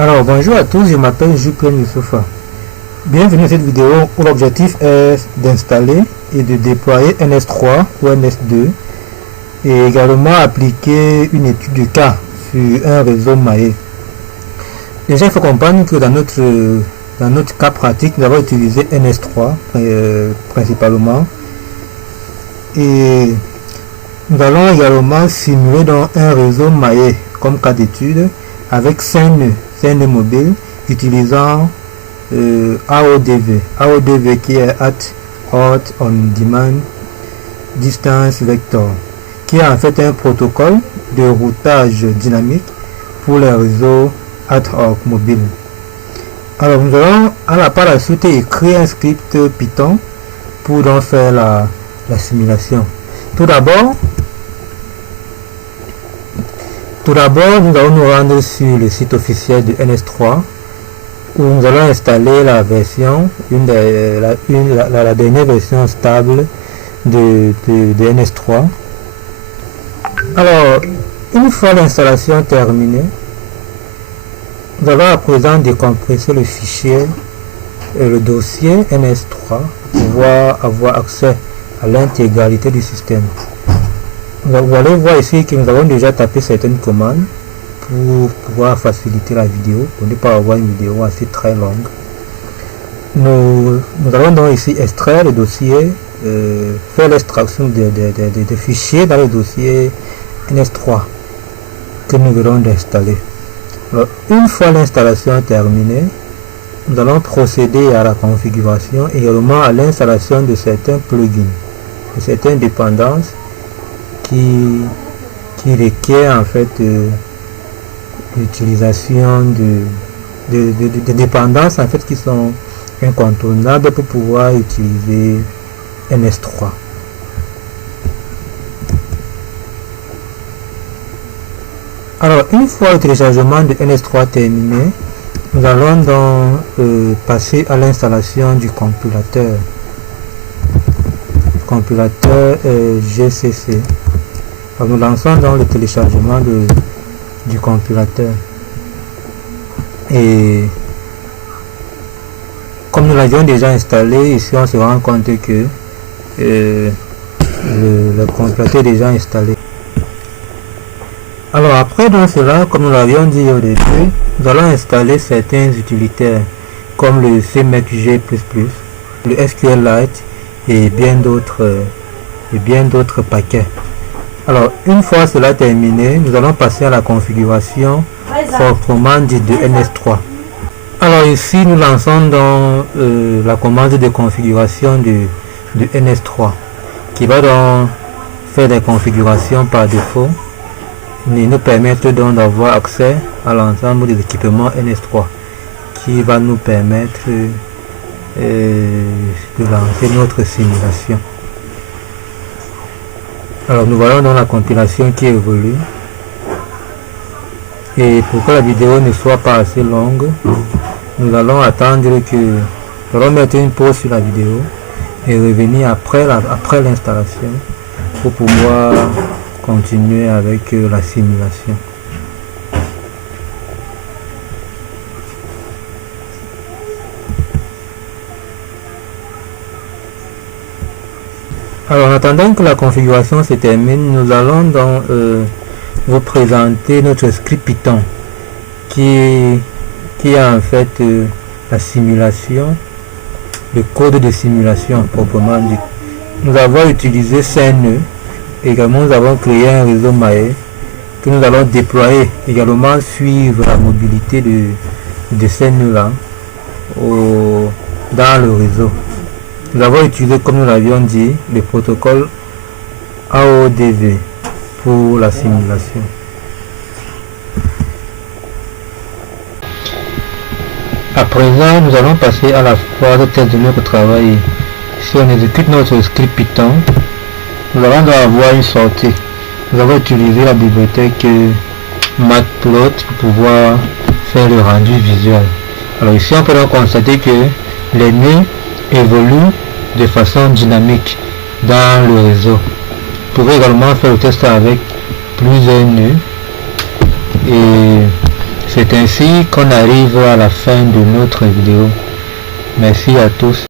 Alors bonjour à tous, je m'appelle Jupen Youssoufa. Bienvenue à cette vidéo où l'objectif est d'installer et de déployer NS3 ou NS2 et également appliquer une étude de cas sur un réseau maillé. Déjà il faut comprendre que dans notre cas pratique, nous avons utilisé NS3 principalement et nous allons également simuler dans un réseau maillé comme cas d'étude avec 5 nœuds mobiles utilisant AODV qui est Hot on Demand Distance Vector, qui est en fait un protocole de routage dynamique pour les réseaux ad hoc mobiles. Alors nous allons par la suite écrire un script Python pour donc faire la simulation. Tout d'abord, nous allons nous rendre sur le site officiel de NS3 où nous allons installer la version, la dernière version stable de NS3. Alors, une fois l'installation terminée, nous allons à présent décompresser le fichier et le dossier NS3 pour pouvoir avoir accès à l'intégralité du système. Vous allez voir ici que nous avons déjà tapé certaines commandes pour pouvoir faciliter la vidéo, pour ne pas avoir une vidéo assez très longue. Nous allons donc ici extraire le dossier, faire l'extraction des fichiers dans le dossier NS3 que nous venons d'installer. Une fois l'installation terminée, nous allons procéder à la configuration et également à l'installation de certains plugins, de certaines dépendances qui requiert en fait l'utilisation de dépendances en fait qui sont incontournables pour pouvoir utiliser NS3. Alors une fois le téléchargement de NS3 terminé, nous allons donc passer à l'installation du compilateur GCC. Alors, nous lançons dans le téléchargement du compilateur et comme nous l'avions déjà installé, ici on se rend compte que le compilateur est déjà installé. Alors après dans cela, comme nous l'avions dit au début, nous allons installer certains utilitaires comme le CMake-G++, le SQLite et bien d'autres paquets. Alors, une fois cela terminé, nous allons passer à la configuration proprement dite de NS3. Alors ici, nous lançons dans la commande de configuration de NS3 qui va donc faire des configurations par défaut et nous permettre donc d'avoir accès à l'ensemble des équipements NS3 qui va nous permettre de lancer notre simulation. Alors nous voyons dans la compilation qui évolue et pour que la vidéo ne soit pas assez longue, nous allons attendre nous allons mettre une pause sur la vidéo et revenir après l'installation pour pouvoir continuer avec la simulation. Alors en attendant que la configuration se termine, nous allons donc vous présenter notre script Python qui est en fait la simulation, le code de simulation proprement dit. Nous avons utilisé 5 nœuds, également nous avons créé un réseau maillé que nous allons déployer, également suivre la mobilité de ces nœuds là dans le réseau. Nous avons utilisé, comme nous l'avions dit, le protocole AODV pour la simulation. À présent, nous allons passer à la phase test de notre travail. Si on exécute notre script Python, nous allons avoir une sortie. Nous avons utilisé la bibliothèque Matplot pour pouvoir faire le rendu visuel. Alors ici, on peut donc constater que les nœuds évolue de façon dynamique dans le réseau. Vous pouvez également faire le test avec plusieurs nœuds et C'est ainsi qu'on arrive à la fin de notre vidéo. Merci à tous